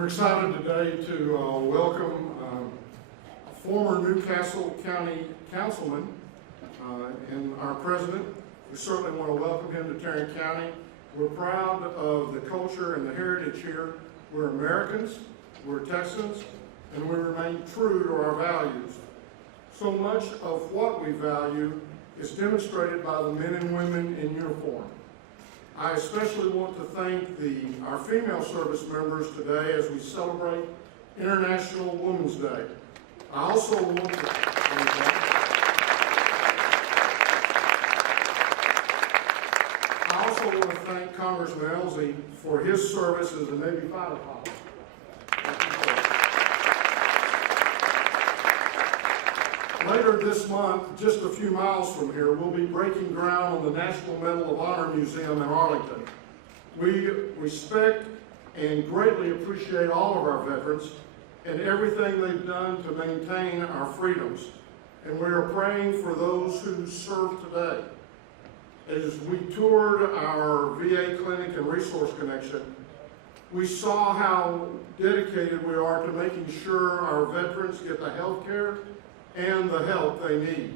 We're excited today to welcome former Newcastle County Councilman and our president. We certainly want to welcome him to Tarrant County. We're proud of the culture and the heritage here. We're Americans, we're Texans, and we remain true to our values. So much of what we value is demonstrated by the men and women in uniform. I especially want to thank our female service members today as we celebrate International Women's Day. I also want to thank Congressman Elsie for his service as a Navy fighter pilot. Later this month, just a few miles from here, we'll be breaking ground on the National Medal of Honor Museum in Arlington. We respect and greatly appreciate all of our veterans and everything they've done to maintain our freedoms. And we are praying for those who serve today. As we toured our VA clinic and resource connection, we saw how dedicated we are to making sure our veterans get the health care and the help they need.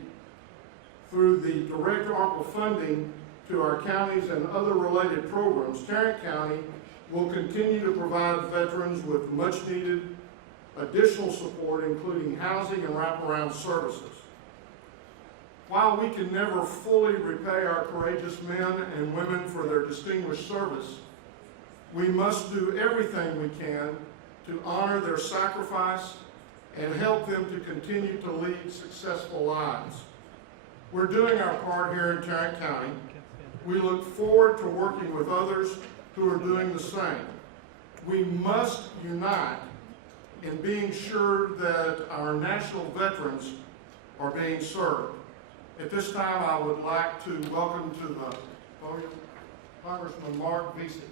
Through the direct ARPA funding to our counties and other related programs, Tarrant County will continue to provide veterans with much needed additional support, including housing and wraparound services. While we can never fully repay our courageous men and women for their distinguished service, we must do everything we can to honor their sacrifice and help them to continue to lead successful lives. We're doing our part here in Tarrant County. We look forward to working with others who are doing the same. We must unite in being sure that our national veterans are being served. At this time, I would like to welcome to the podium Congressman Mark Vesey.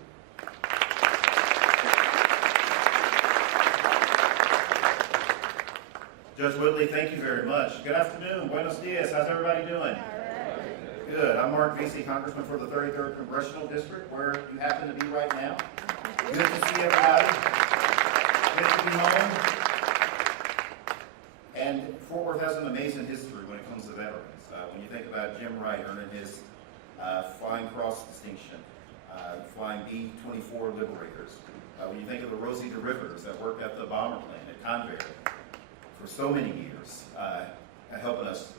Judge Woodley, thank you very much. Good afternoon. Buenos dias. How's everybody doing? Good. I'm Mark Vesey, Congressman for the 33rd Congressional District, where you happen to be right now. Good to see everybody. Good to be home. And Fort Worth has an amazing history when it comes to veterans. When you think about Jim Wright earning his Flying Cross distinction, flying B-24 Liberators, when you think of the Rosie derivatives that worked at the bomber plant at Convair for so many years, helping us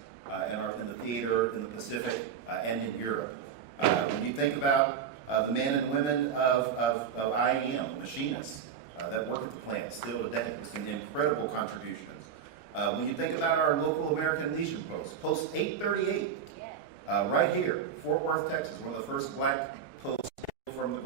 in the theater, in the Pacific, and in Europe. When you think about the men and women of IEM, machinists, that work at the plant still today, with some incredible contributions. When you think about our local American Legion post, Post 838, right here, Fort Worth, Texas, one of the first black posts from the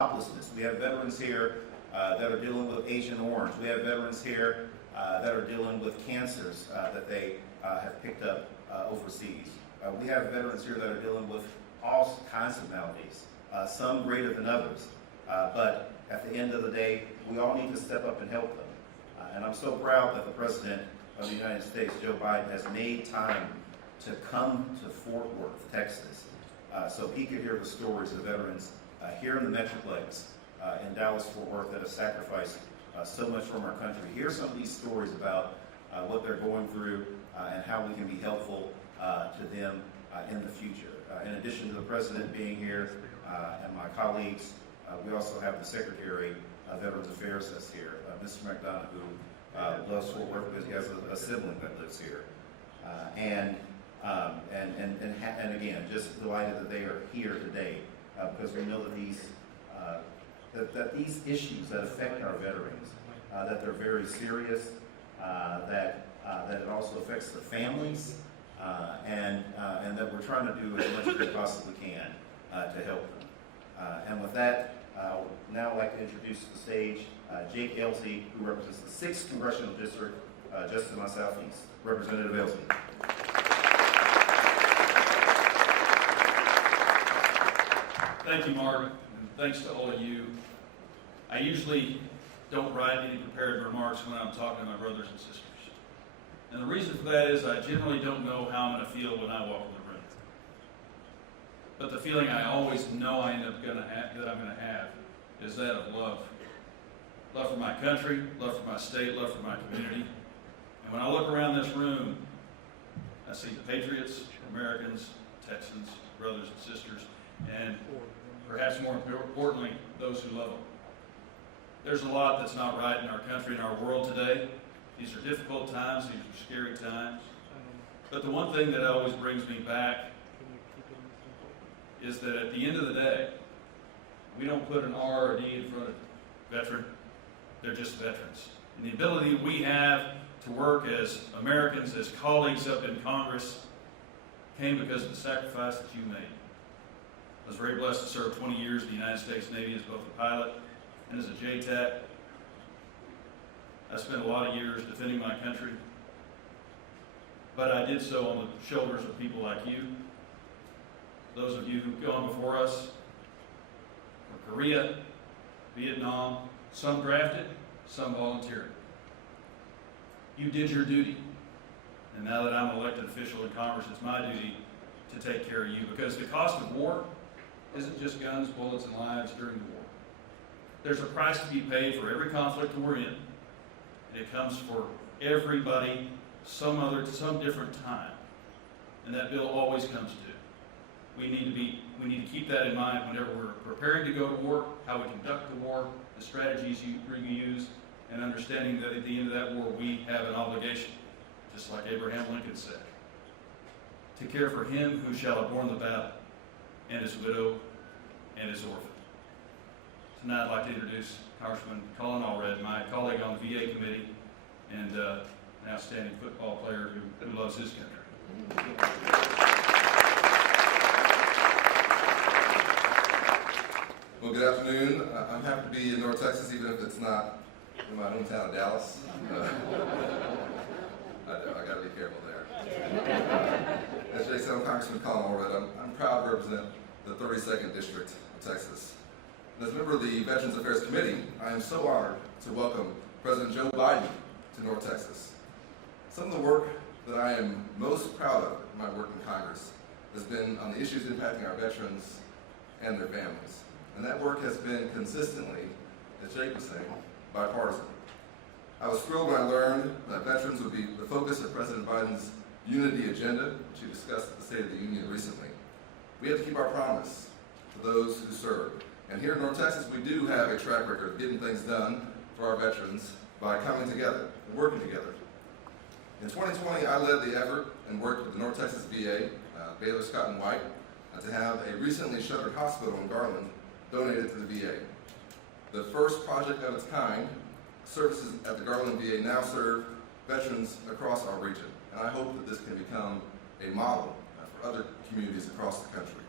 hopelessness. We have veterans here that are dealing with Agent Orange. We have veterans here that are dealing with cancers that they have picked up overseas. We have veterans here that are dealing with all kinds of maladies, some greater than others. But at the end of the day, we all need to step up and help them. And I'm so proud that the President of the United States, Joe Biden, has made time to come to Fort Worth, Texas, so he could hear the stories of veterans here in the Metroplex, in Dallas-Fort Worth, that have sacrificed so much from our country. Hear some of these stories about what they're going through and how we can be helpful to them in the future. In addition to the President being here and my colleagues, we also have the Secretary of Veterans Affairs that's here, Mr. McDonough, who loves Fort Worth because he has a sibling that lives here. And again, just delighted that they are here today. Because we know that these issues that affect our veterans, that they're very serious, that it also affects the families, and that we're trying to do as much as we possibly can to help them. And with that, I would now like to introduce to the stage Jake Elsey, who represents the 6th Congressional District, just to my southeast. Representative Elsey. Thank you, Mark, and thanks to all of you. I usually don't write any prepared remarks when I'm talking to my brothers and sisters. And the reason for that is I generally don't know how I'm going to feel when I walk in the room. But the feeling I always know that I'm going to have is that of love. Love for my country, love for my state, love for my community. And when I look around this room, I see patriots, Americans, Texans, brothers and sisters, and perhaps more importantly, those who love them. There's a lot that's not right in our country and our world today. These are difficult times, these are scary times. But the one thing that always brings me back is that at the end of the day, we don't put an R or a D in front of veteran. They're just veterans. And the ability we have to work as Americans, as colleagues up in Congress, came because of the sacrifice that you made. I was very blessed to serve 20 years in the United States Navy as both a pilot and as a JTAC. I spent a lot of years defending my country, but I did so on the shoulders of people like you, those of you who've gone before us, from Korea, Vietnam, some drafted, some volunteered. You did your duty, and now that I'm an elected official in Congress, it's my duty to take care of you, because the cost of war isn't just guns, bullets, and lives during the war. There's a price to be paid for every conflict we're in, and it comes for everybody some different time, and that bill always comes due. We need to keep that in mind whenever we're preparing to go to war, how we conduct the war, the strategies you use, and understanding that at the end of that war we have an obligation, just like Abraham Lincoln said, to care for him who shall have borne the battle, and his widow, and his orphan. Tonight I'd like to introduce Congressman Colin Allred, my colleague on the VA committee, and an outstanding football player who loves his country. Well, good afternoon. I'm happy to be in North Texas, even if it's not in my hometown of Dallas. I got to be careful there. As Jay said, I'm Congressman Colin Allred. I'm proud to represent the 32nd District of Texas. And as a member of the Veterans Affairs Committee, I am so honored to welcome President Joe Biden to North Texas. Some of the work that I am most proud of in my work in Congress has been on the issues impacting our veterans and their families. And that work has been consistently, as Jake was saying, bipartisan. I was thrilled when I learned that veterans would be the focus of President Biden's unity agenda, which he discussed at the State of the Union recently. We have to keep our promise to those who serve. And here in North Texas, we do have a track record of getting things done for our veterans by coming together and working together. In 2020, I led the effort and worked with the North Texas VA, Baylor Scott and White, to have a recently shuttered hospital in Garland donated to the VA. The first project of its kind, services at the Garland VA now serve veterans across our region. And I hope that this can become a model for other communities across the country.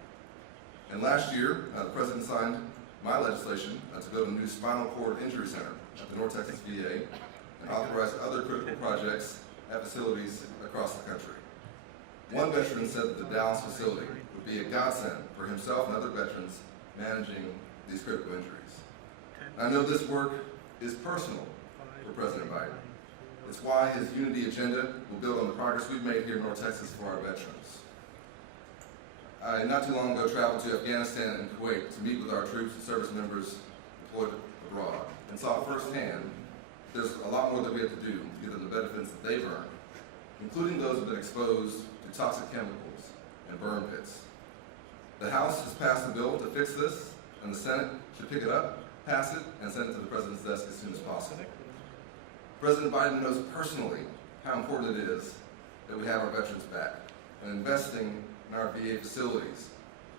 And last year, the President signed my legislation to build a new spinal cord injury center at the North Texas VA and authorized other critical projects at facilities across the country. One veteran said that the Dallas facility would be a godsend for himself and other veterans managing these critical injuries. I know this work is personal for President Biden. It's why his unity agenda will build on the progress we've made here in North Texas for our veterans. I not too long ago traveled to Afghanistan and Kuwait to meet with our troops and service members deployed abroad and saw firsthand there's a lot more that we have to do to give them the benefits that they've earned, including those who have been exposed to toxic chemicals and burn pits. The House has passed a bill to fix this, and the Senate should pick it up, pass it, and send it to the President's desk as soon as possible. President Biden knows personally how important it is that we have our veterans back, and investing in our VA facilities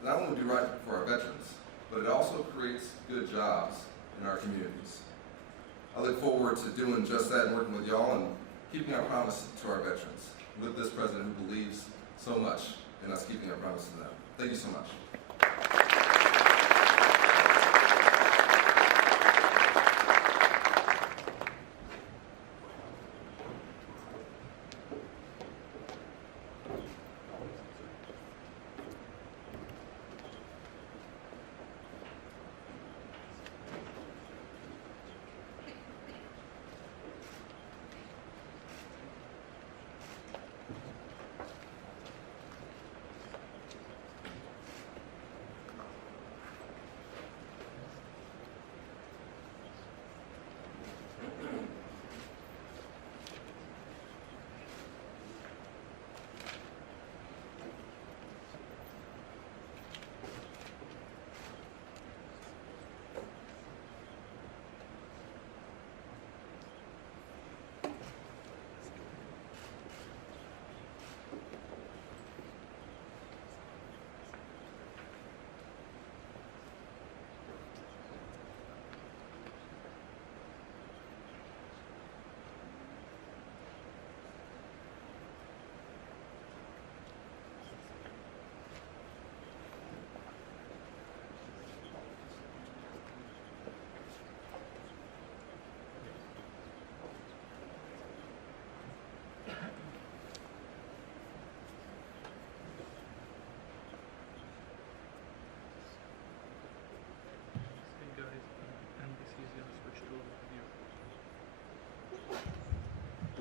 not only do right for our veterans, but it also creates good jobs in our communities. I look forward to doing just that and working with y'all and keeping our promise to our veterans with this president who believes so much in us keeping our promise to them. Thank you so much.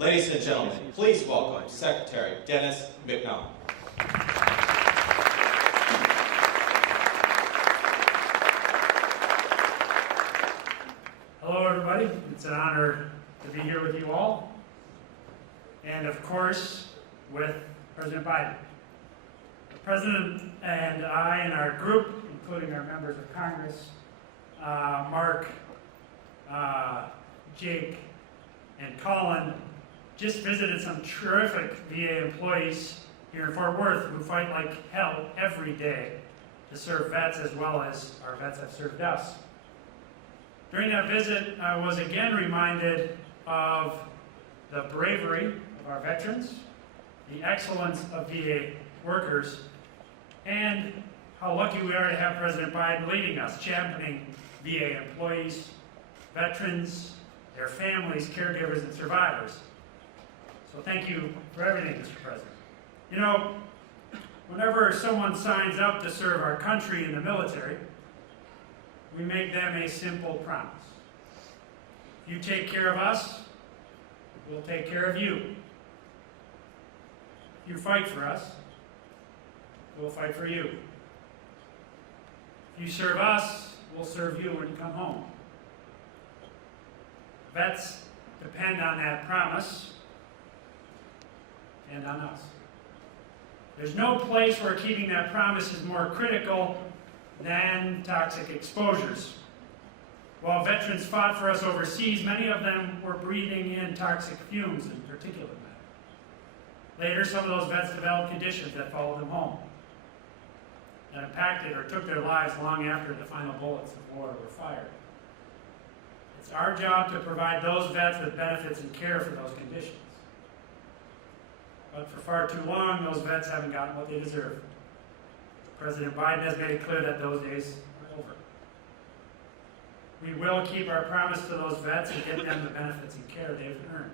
Ladies and gentlemen, please welcome Secretary Dennis McNaught. Hello, everybody. It's an honor to be here with you all, and of course, with President Biden. The President and I and our group, including our members of Congress, Mark, Jake, and Colin, just visited some terrific VA employees here in Fort Worth who fight like hell every day to serve vets as well as our vets have served us. During that visit, I was again reminded of the bravery of our veterans, the excellence of VA workers, and how lucky we are to have President Biden leading us, championing VA employees, veterans, their families, caregivers, and survivors. So thank you for everything, Mr. President. You know, whenever someone signs up to serve our country in the military, we make them a simple promise. If you take care of us, we'll take care of you. If you fight for us, we'll fight for you. If you serve us, we'll serve you when you come home. Vets depend on that promise and on us. There's no place where keeping that promise is more critical than toxic exposures. While veterans fought for us overseas, many of them were breathing in toxic fumes and particulate matter. Later, some of those vets developed conditions that followed them home, that impacted or took their lives long after the final bullets of war were fired. It's our job to provide those vets with benefits and care for those conditions. But for far too long, those vets haven't gotten what they deserve. President Biden has made it clear that those days are over. We will keep our promise to those vets and get them the benefits and care they've earned.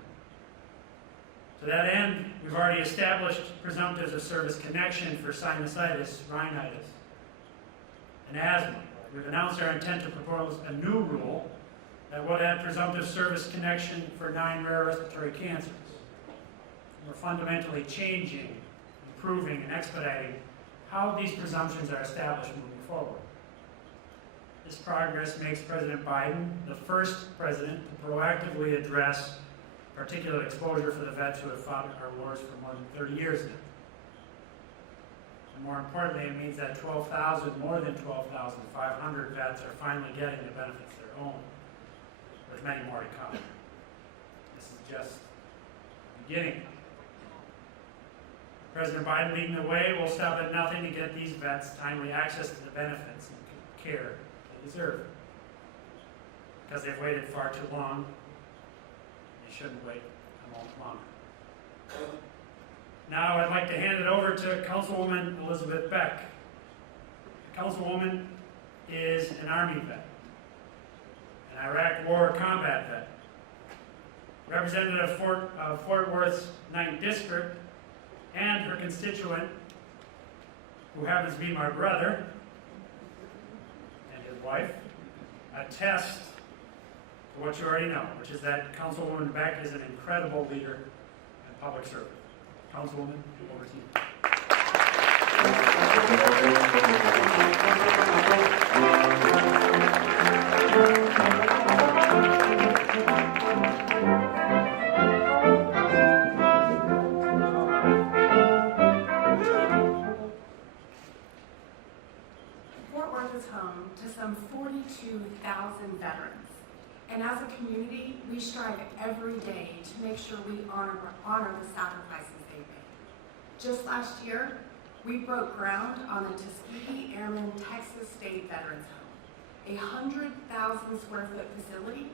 To that end, we've already established presumptives of service connection for sinusitis, rhinitis, and asthma. We've announced our intent to propose a new rule that would add presumptive service connection for 9 rare respiratory cancers. We're fundamentally changing, improving, and expediting how these presumptions are established moving forward. This progress makes President Biden the first president to proactively address particulate exposure for the vets who have fought our wars for more than 30 years now. And more importantly, it means that more than 12,500 vets are finally getting the benefits of their own, with many more to come. This is just the beginning. President Biden leading the way will stop at nothing to get these vets timely access to the benefits and care they deserve. Because they've waited far too long, they shouldn't wait a moment longer. Now I'd like to hand it over to Councilwoman Elizabeth Beck. Councilwoman is an Army vet, an Iraq War combat vet, representative of Fort Worth's 9th District, and her constituent, who happens to be my brother and his wife, attest to what you already know, which is that Councilwoman Beck is an incredible leader and public servant. Councilwoman, over to you. Fort Worth is home to some 42,000 veterans. And as a community, we strive every day to make sure we honor the sacrifices they made. Just last year, we broke ground on the Tuskegee Airmen Texas State Veterans Home, a 100,000 square foot facility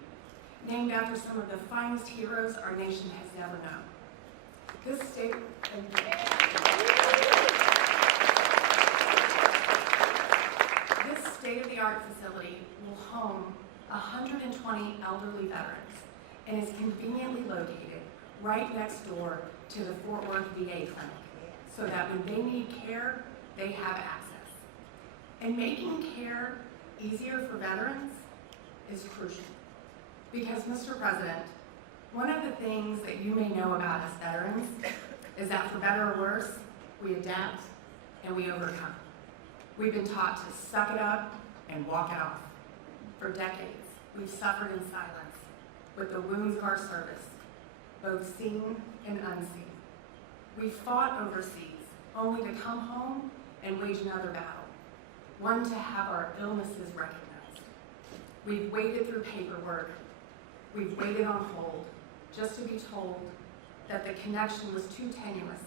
named after some of the finest heroes our nation has never known. This state-of-the-art facility will home 120 elderly veterans and is conveniently located right next door to the Fort Worth VA clinic, so that when they need care, they have access. And making care easier for veterans is crucial, because, Mr. President, One of the things that you may know about us veterans is that for better or worse, we adapt and we overcome. We've been taught to suck it up and walk it off. For decades, we've suffered in silence with the wounds of our service, both seen and unseen. We've fought overseas only to come home and wage another battle, one to have our illnesses recognized. We've waded through paperwork. We've waited on hold just to be told that the connection was too tenuous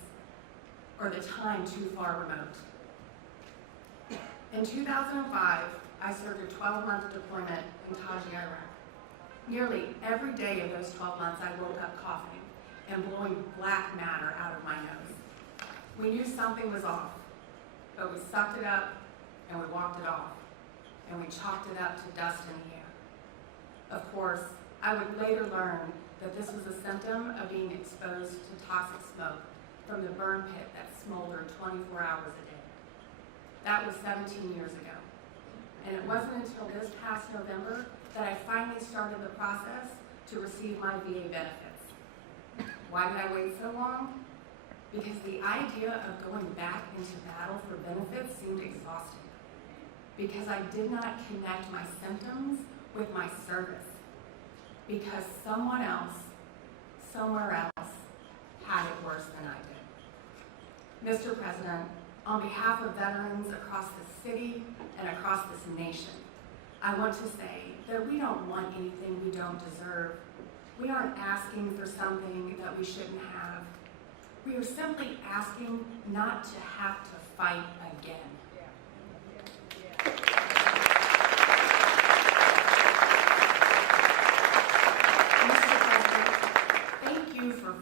or the time too far remote. In 2005, I served a 12-month deployment in Taji, Iraq. Nearly every day of those 12 months, I woke up coughing and blowing black matter out of my nose. We knew something was off, but we sucked it up and we walked it off, and we chalked it up to dust in the air. Of course, I would later learn that this was a symptom of being exposed to toxic smoke from the burn pit that smoldered 24 hours a day. That was 17 years ago. And it wasn't until this past November that I finally started the process to receive my VA benefits. Why did I wait so long? Because the idea of going back into battle for benefits seemed exhausting. Because I did not connect my symptoms with my service. Because someone else, somewhere else, had it worse than I did. Mr. President, on behalf of veterans across the city and across this nation, I want to say that we don't want anything we don't deserve. We aren't asking for something that we shouldn't have. We are simply asking not to have to fight again.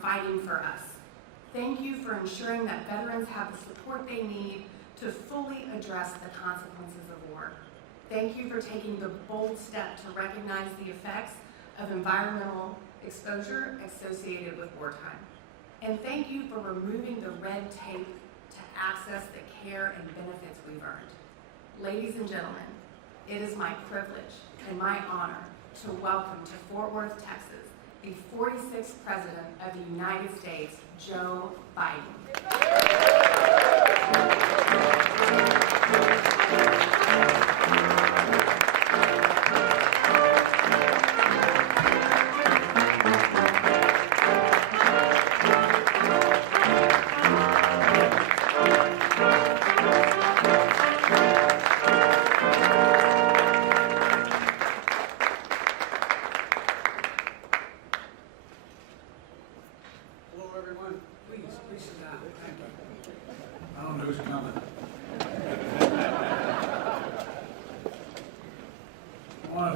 Fighting for us. Thank you for ensuring that veterans have the support they need to fully address the consequences of war. Thank you for taking the bold step to recognize the effects of environmental exposure associated with wartime. And thank you for removing the red tape to access the care and benefits we've earned. Ladies and gentlemen, it is my privilege and my honor to welcome to Fort Worth, Texas, the 46th President of the United States, Joe Biden.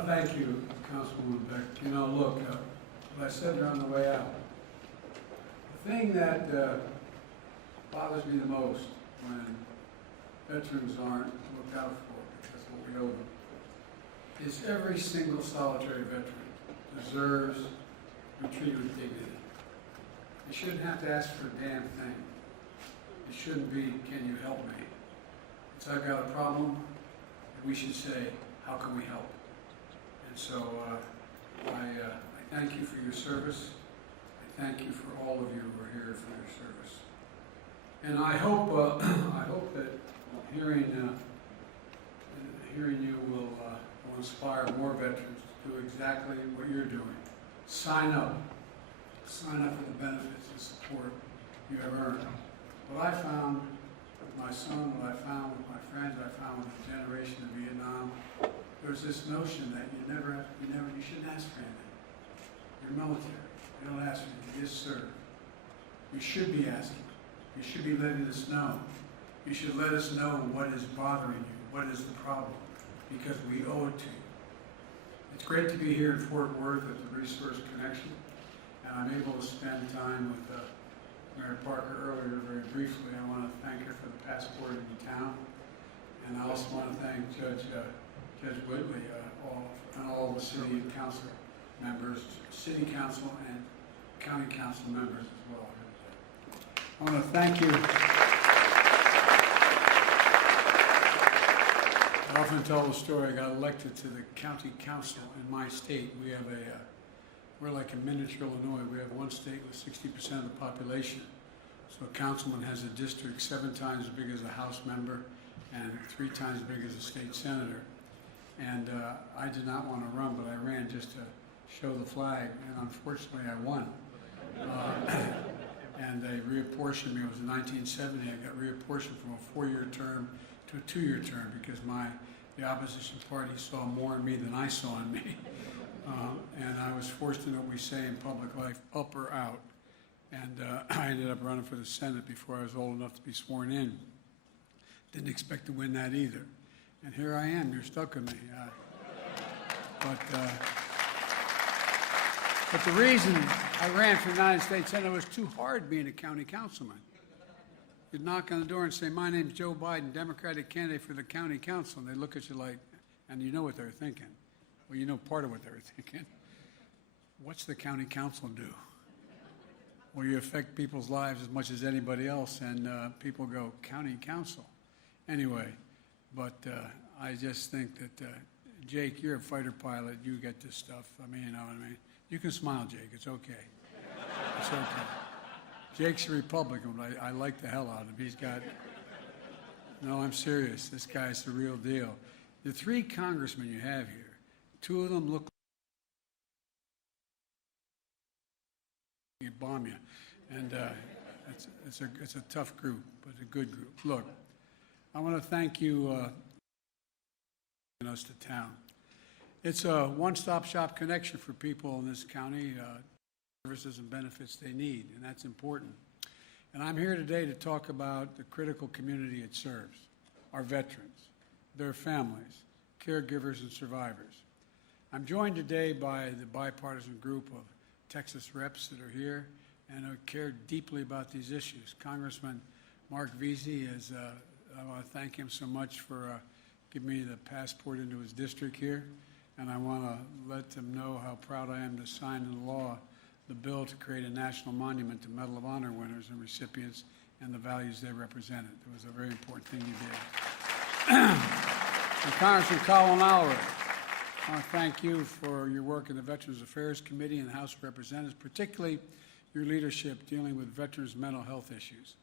Thank you, Councilwoman Beck. You know, look, what I said on the way out, the thing that bothers me the most when veterans aren't looked out for, because what we owe them, is every single solitary veteran deserves to be treated with dignity. You shouldn't have to ask for a damn thing. It shouldn't be, can you help me? It's, I've got a problem, and we should say, how can we help? And so I thank you for your service. I thank you for all of you who are here for your service. And I hope that hearing you will inspire more veterans to do exactly what you're doing. Sign up for the benefits and support you have earned. What I found with my son, what I found with my friends, I found with the generation of Vietnam, there's this notion that you shouldn't ask for anything. You're military. You don't ask for anything. You just serve. You should be asking. You should be letting us know. You should let us know what is bothering you, what is the problem, because we owe it to you. It's great to be here in Fort Worth at the Resource Connection, and I'm able to spend time with Mayor Parker earlier very briefly. I want to thank her for the passport in town, and I also want to thank Judge Whitley, and all the city and council members, city council and county council members as well. I want to thank you. I often tell the story. I got elected to the county council in my state. We have we're like a miniature Illinois. We have one state with 60% of the population. So a councilman has a district 7 times as big as a House member and 3 times as big as a state senator. And I did not want to run, but I ran just to show the flag, and unfortunately I won. And they reapportioned me. It was in 1970. I got reapportioned from a 4-year term to a 2-year term because the opposition party saw more in me than I saw in me. And I was forced to know what we say in public life, up or out. And I ended up running for the Senate before I was old enough to be sworn in. Didn't expect to win that either. And here I am, you're stuck with me. But the reason I ran for the United States Senate was too hard being a county councilman. You'd knock on the door and say, my name's Joe Biden, Democratic candidate for the county council. And they look at you like, and you know what they're thinking. Well, you know part of what they were thinking. What's the county council do? Well, you affect people's lives as much as anybody else, and people go, county council. Anyway, but I just think that, Jake, you're a fighter pilot. You get this stuff. I mean, you know what I mean? You can smile, Jake. It's okay. It's okay. Jake's a Republican, but I like the hell out of him. He's got... No, I'm serious. This guy's the real deal. The 3 congressmen you have here, 2 of them look like bomb you. And it's a tough group, but a good group. Look, I want to thank you for us to town. It's a one-stop shop connection for people in this county, services and benefits they need, and that's important. And I'm here today to talk about the critical community it serves, our veterans, their families, caregivers, and survivors. I'm joined today by the bipartisan group of Texas reps that are here and who care deeply about these issues. Congressman Mark Veazey is, I want to thank him so much for giving me the passport into his district here. And I want to let them know how proud I am to sign into law the bill to create a national monument to Medal of Honor winners and recipients and the values they represented. It was a very important thing you did. And Congressman Colin Oliver, I want to thank you for your work in the Veterans Affairs Committee and the House of Representatives, particularly your leadership dealing with veterans' mental health issues.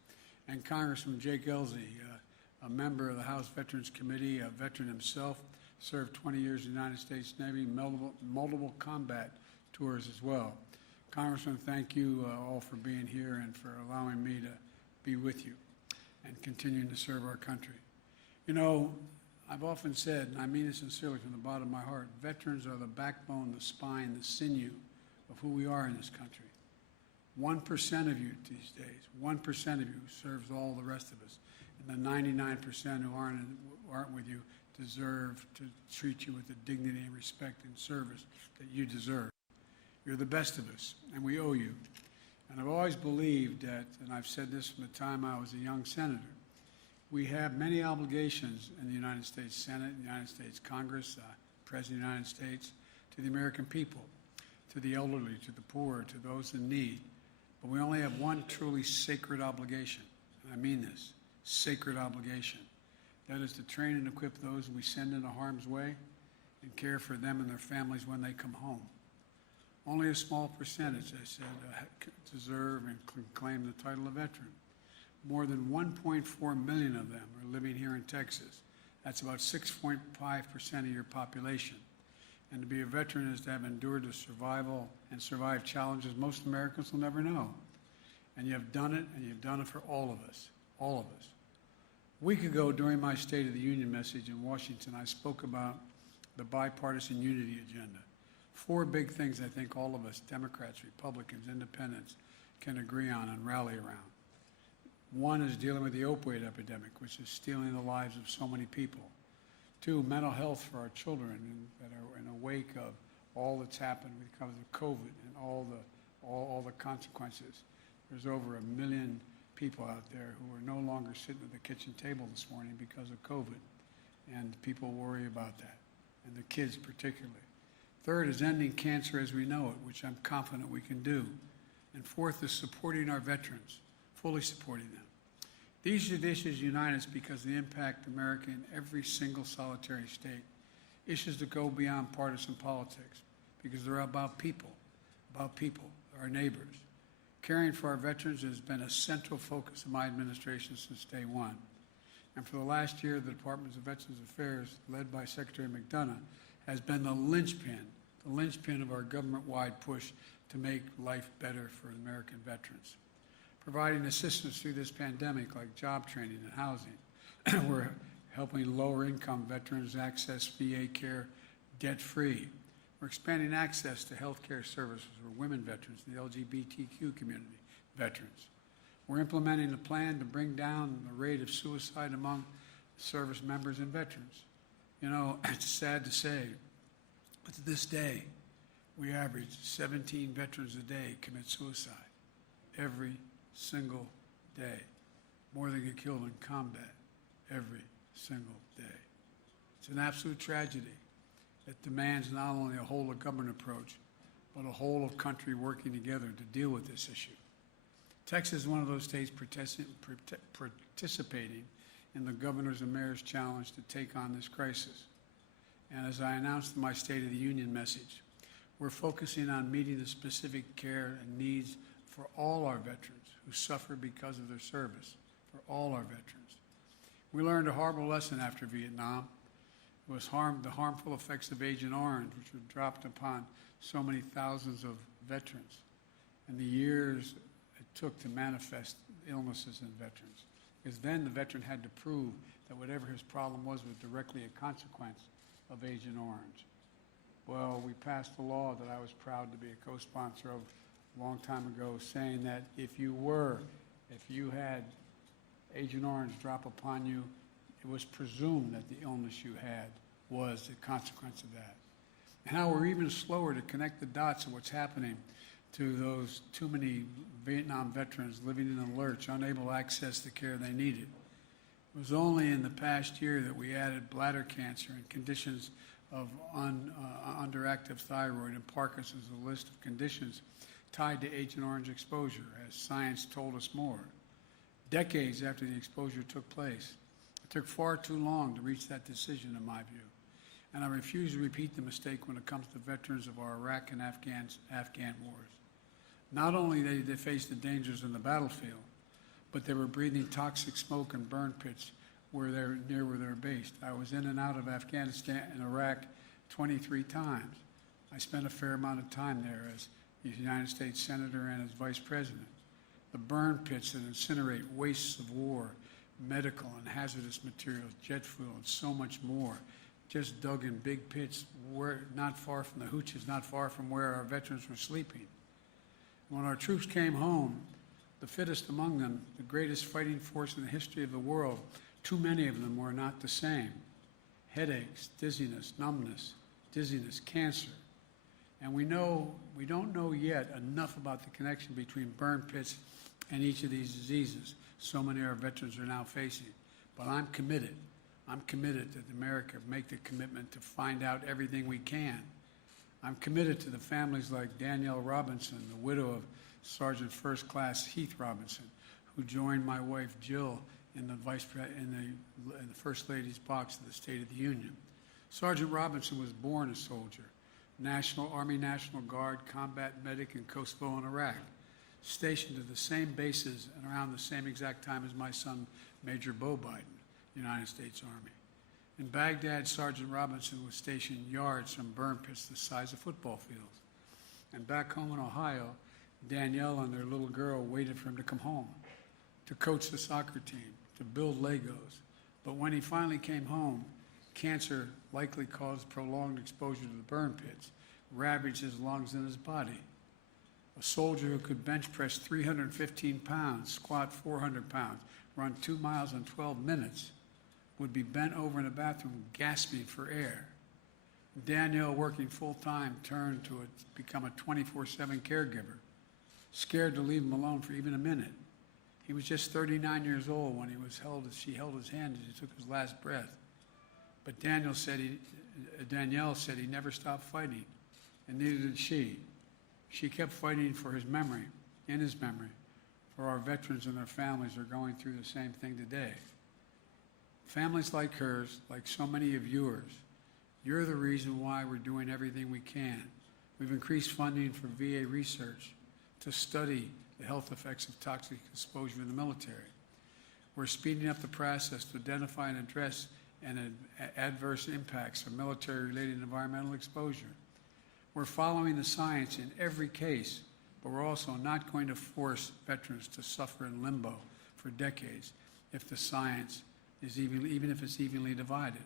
And Congressman Jake Ellzey, a member of the House Veterans Committee, a veteran himself, served 20 years in the United States Navy, multiple combat tours as well. Congressman, thank you all for being here and for allowing me to be with you and continuing to serve our country. You know, I've often said, and I mean it sincerely from the bottom of my heart, veterans are the backbone, the spine, the sinew of who we are in this country. 1% of you these days, 1% of you serves all the rest of us. And the 99% who aren't with you deserve to treat you with the dignity and respect and service that you deserve. You're the best of us, and we owe you. And I've always believed that, and I've said this from the time I was a young senator, we have many obligations in the United States Senate, the United States Congress, President of the United States, to the American people, to the elderly, to the poor, to those in need. But we only have one truly sacred obligation, and I mean this, sacred obligation. That is to train and equip those we send into harm's way and care for them and their families when they come home. Only a small percentage, I said, deserve and claim the title of veteran. More than 1.4 million of them are living here in Texas. That's about 6.5% of your population. And to be a veteran is to have endured the survival and survived challenges most Americans will never know. And you have done it, and you've done it for all of us, all of us. A week ago, during my State of the Union message in Washington, I spoke about the bipartisan unity agenda. 4 big things I think all of us, Democrats, Republicans, Independents, can agree on and rally around. One is dealing with the opioid epidemic, which is stealing the lives of so many people. 2, mental health for our children that are in the wake of all that's happened because of COVID and all the consequences. There's over 1 million people out there who are no longer sitting at the kitchen table this morning because of COVID, and people worry about that, and the kids particularly. 3rd is ending cancer as we know it, which I'm confident we can do. And 4th is supporting our veterans, fully supporting them. These issues unite us because they impact America in every single solitary state. Issues that go beyond partisan politics because they're about people. about people, our neighbors. Caring for our veterans has been a central focus of my administration since day one. And for the last year, the Department of Veterans Affairs, led by Secretary McDonough, has been the linchpin of our government-wide push to make life better for American veterans. Providing assistance through this pandemic, like job training and housing. We're helping lower-income veterans access VA care debt-free. We're expanding access to health care services for women veterans and the LGBTQ community veterans. We're implementing a plan to bring down the rate of suicide among service members and veterans. You know, it's sad to say, but to this day, we average 17 veterans a day commit suicide. Every single day. More than get killed in combat. Every single day. It's an absolute tragedy that demands not only a whole of government approach, but a whole of country working together to deal with this issue. Texas is one of those states participating in the Governors and Mayors Challenge to take on this crisis. And as I announced in my State of the Union message, we're focusing on meeting the specific care and needs for all our veterans who suffer because of their service, for all our veterans. We learned a horrible lesson after Vietnam. It was the harmful effects of Agent Orange, which were dropped upon so many thousands of veterans, and the years it took to manifest illnesses in veterans. Because then the veteran had to prove that whatever his problem was directly a consequence of Agent Orange. Well, we passed a law that I was proud to be a co-sponsor of a long time ago, saying that if you had Agent Orange drop upon you, it was presumed that the illness you had was the consequence of that. And how we're even slower to connect the dots of what's happening to those too many Vietnam veterans living in a lurch, unable to access the care they needed. It was only in the past year that we added bladder cancer and conditions of underactive thyroid and Parkinson's to the list of conditions tied to Agent Orange exposure, as science told us more. Decades after the exposure took place, it took far too long to reach that decision, in my view. And I refuse to repeat the mistake when it comes to veterans of our Iraq and Afghan wars. Not only did they face the dangers in the battlefield, but they were breathing toxic smoke and burn pits where they were based. I was in and out of Afghanistan and Iraq 23 times. I spent a fair amount of time there as the United States Senator and as Vice President. The burn pits that incinerate wastes of war, medical and hazardous materials, jet fuel, and so much more, just dug in big pits not far from the hooches, not far from where our veterans were sleeping. When our troops came home, the fittest among them, the greatest fighting force in the history of the world, too many of them were not the same. Headaches, dizziness, numbness, cancer. And we don't know yet enough about the connection between burn pits and each of these diseases so many of our veterans are now facing. But I'm committed that America make the commitment to find out everything we can. I'm committed to the families like Danielle Robinson, the widow of Sergeant First Class Heath Robinson, who joined my wife Jill in the First Lady's box of the State of the Union. Sergeant Robinson was born a soldier, Army National Guard, combat medic in Kosovo and Iraq, stationed at the same bases and around the same exact time as my son, Major Bo Biden, United States Army. In Baghdad, Sergeant Robinson was stationed yards from burn pits the size of football fields. And back home in Ohio, Danielle and their little girl waited for him to come home, to coach the soccer team, to build Legos. But when he finally came home, cancer likely caused prolonged exposure to the burn pits, ravaged his lungs and his body. A soldier who could bench press 315 pounds, squat 400 pounds, run 2 miles in 12 minutes, would be bent over in a bathroom gasping for air. Danielle, working full-time, turned to become a 24/7 caregiver, scared to leave him alone for even a minute. He was just 39 years old when she held his hand as he took his last breath. But Danielle said he never stopped fighting, and neither did she. She kept fighting for his memory, in his memory, for our veterans and their families are going through the same thing today. Families like hers, like so many of yours, you're the reason why we're doing everything we can We've increased funding for VA research to study the health effects of toxic exposure in the military. We're speeding up the process to identify and address adverse impacts of military-related environmental exposure. We're following the science in every case, but we're also not going to force veterans to suffer in limbo for decades if the science is even if it's evenly divided.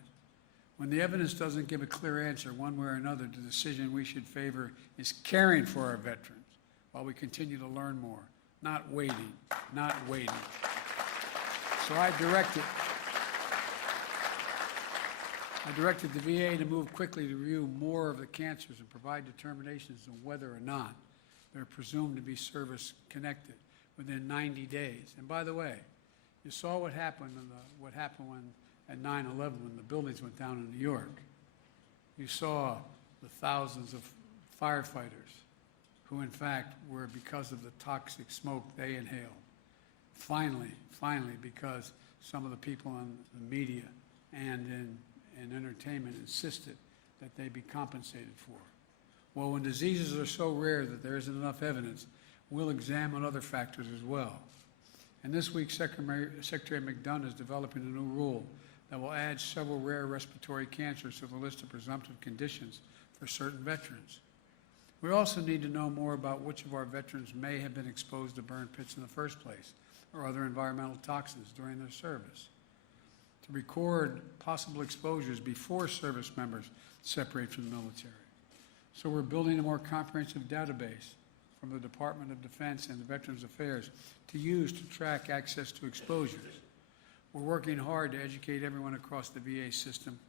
When the evidence doesn't give a clear answer one way or another, the decision we should favor is caring for our veterans while we continue to learn more, not waiting, not waiting. So I directed the VA to move quickly to review more of the cancers and provide determinations on whether or not they're presumed to be service-connected within 90 days. And by the way, you saw what happened when at 9/11 when the buildings went down in New York. You saw the thousands of firefighters who, in fact, were because of the toxic smoke they inhaled. Finally, because some of the people in the media and in entertainment insisted that they be compensated for. Well, when diseases are so rare that there isn't enough evidence, we'll examine other factors as well. And this week, Secretary McDonough is developing a new rule that will add several rare respiratory cancers to the list of presumptive conditions for certain veterans. We also need to know more about which of our veterans may have been exposed to burn pits in the first place or other environmental toxins during their service. To record possible exposures before service members separate from the military. So we're building a more comprehensive database from the Department of Defense and the Veterans Affairs to use to track access to exposures. We're working hard to educate everyone across the VA system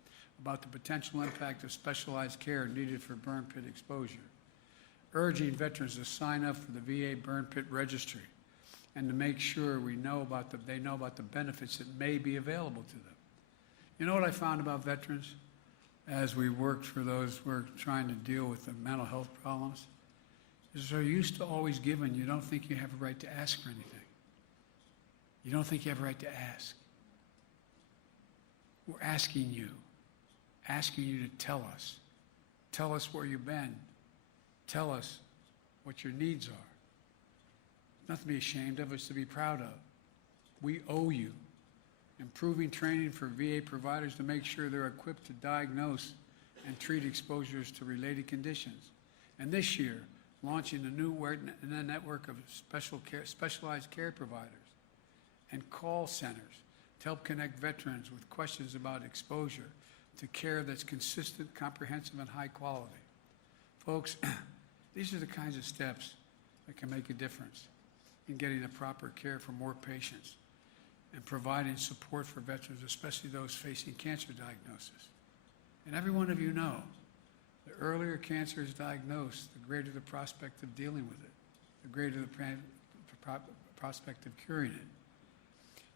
about the potential impact of specialized care needed for burn pit exposure, urging veterans to sign up for the VA Burn Pit Registry and to make sure they know about the benefits that may be available to them. You know what I found about veterans as we worked for those who are trying to deal with the mental health problems? Is they're used to always giving. You don't think you have a right to ask for anything. You don't think you have a right to ask. We're asking you to tell us where you've been, tell us what your needs are. Nothing to be ashamed of, it's to be proud of. We owe you. Improving training for VA providers to make sure they're equipped to diagnose and treat exposures to related conditions. And this year, launching a new network of specialized care providers and call centers to help connect veterans with questions about exposure to care that's consistent, comprehensive, and high quality. Folks, these are the kinds of steps that can make a difference in getting the proper care for more patients and providing support for veterans, especially those facing cancer diagnosis. And every one of you know, the earlier cancer is diagnosed, the greater the prospect of dealing with it, the greater the prospect of curing it.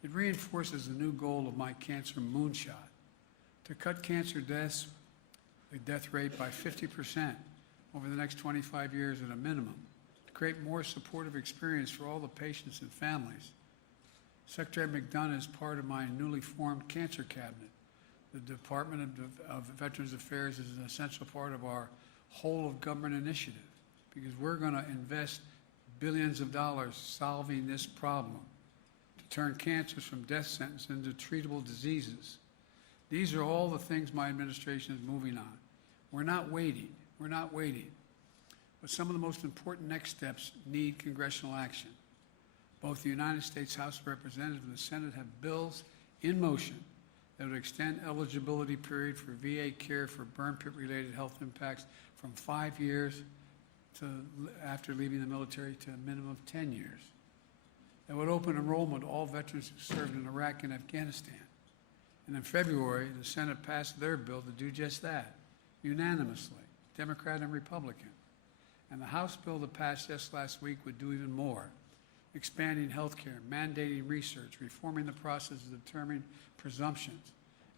It reinforces the new goal of my cancer moonshot, to cut cancer deaths, the death rate by 50% over the next 25 years at a minimum, to create more supportive experience for all the patients and families. Secretary McDonough is part of my newly formed Cancer Cabinet. The Department of Veterans Affairs is an essential part of our whole of government initiative because we're going to invest billions of dollars solving this problem to turn cancers from death sentence into treatable diseases. These are all the things my administration is moving on. We're not waiting. But some of the most important next steps need congressional action. Both the United States House of Representatives and the Senate have bills in motion that would extend eligibility period for VA care for burn pit-related health impacts from 5 years after leaving the military to a minimum of 10 years. That would open enrollment to all veterans who served in Iraq and Afghanistan. And in February, the Senate passed their bill to do just that, unanimously, Democrat and Republican. And the House bill that passed just last week would do even more, expanding health care, mandating research, reforming the process of determining presumptions,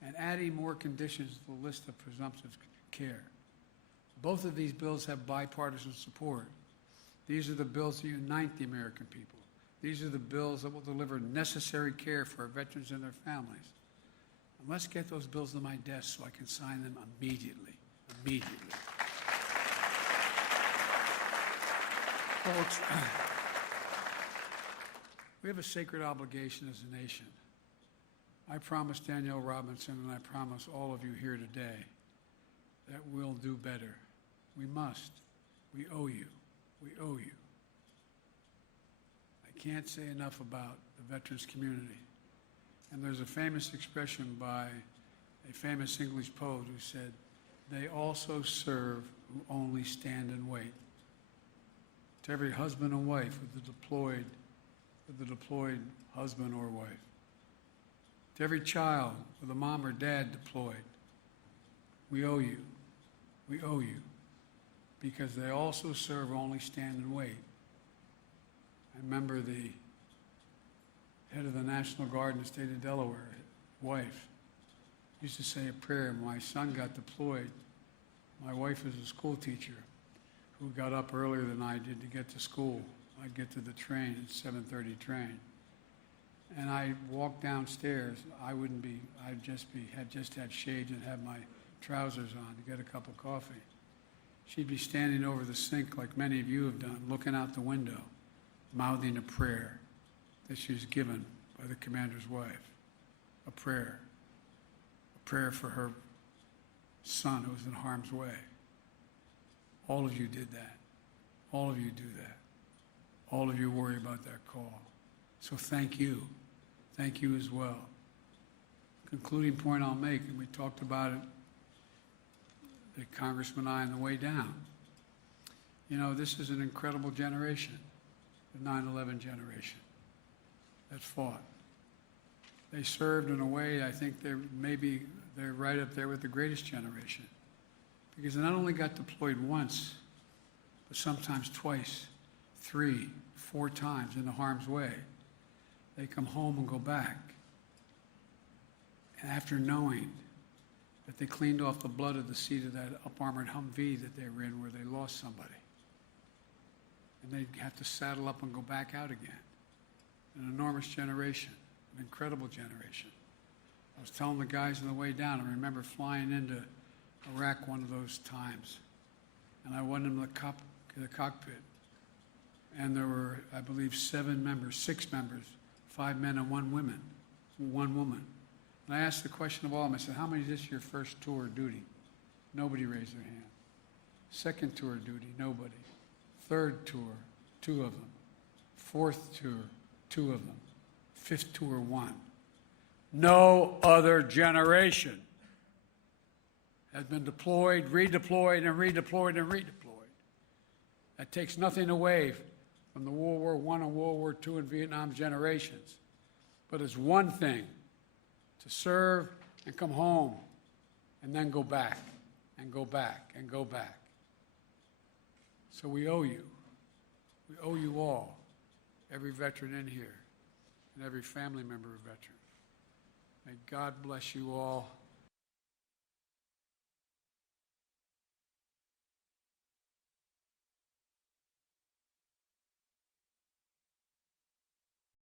and adding more conditions to the list of presumptive care. Both of these bills have bipartisan support. These are the bills that unite the American people. These are the bills that will deliver necessary care for our veterans and their families. And let's get those bills to my desk so I can sign them immediately. Folks, we have a sacred obligation as a nation. I promise Danielle Robinson, and I promise all of you here today, that we'll do better. We must. We owe you. We owe you. I can't say enough about the veterans community. And there's a famous expression by a famous English poet who said, "They also serve who only stand and wait." To every husband and wife with the deployed husband or wife. To every child with a mom or dad deployed, we owe you. We owe you. Because they also serve only stand and wait. I remember the head of the National Guard in the state of Delaware, wife, used to say a prayer. My son got deployed. My wife is a school teacher who got up earlier than I did to get to school. I'd get to the train at 7:30 train. And I walked downstairs. I'd just had shades and had my trousers on to get a cup of coffee. She'd be standing over the sink like many of you have done, looking out the window, mouthing a prayer that she was given by the commander's wife. A prayer for her son who was in harm's way. All of you did that. All of you do that. All of you worry about that call. So thank you. Thank you as well. Concluding point I'll make, and we talked about it, the Congressman and I on the way down. You know, this is an incredible generation, the 9/11 generation that fought. They served in a way I think they're right up there with the greatest generation. Because they not only got deployed once, but sometimes twice, 3, 4 times into harm's way. They come home and go back. And after knowing that they cleaned off the blood of the seat of that up-armored Humvee that they were in where they lost somebody. And they'd have to saddle up and go back out again. An enormous generation, an incredible generation. I was telling the guys on the way down, I remember flying into Iraq one of those times. And I went into the cockpit. And there were, I believe, 6 members, 5 men and 1 woman. And I asked the question of all of them, I said, how many is this your first tour of duty? Nobody raised their hand. Second tour of duty, nobody. Third tour, 2 of them. Fourth tour, 2 of them. Fifth tour, 1. No other generation has been deployed, redeployed, and redeployed, and redeployed. That takes nothing away from the World War I and World War II and Vietnam generations. But it's one thing to serve and come home and then go back and go back and go back. So we owe you. We owe you all, every veteran in here and every family member of veterans. May God bless you all.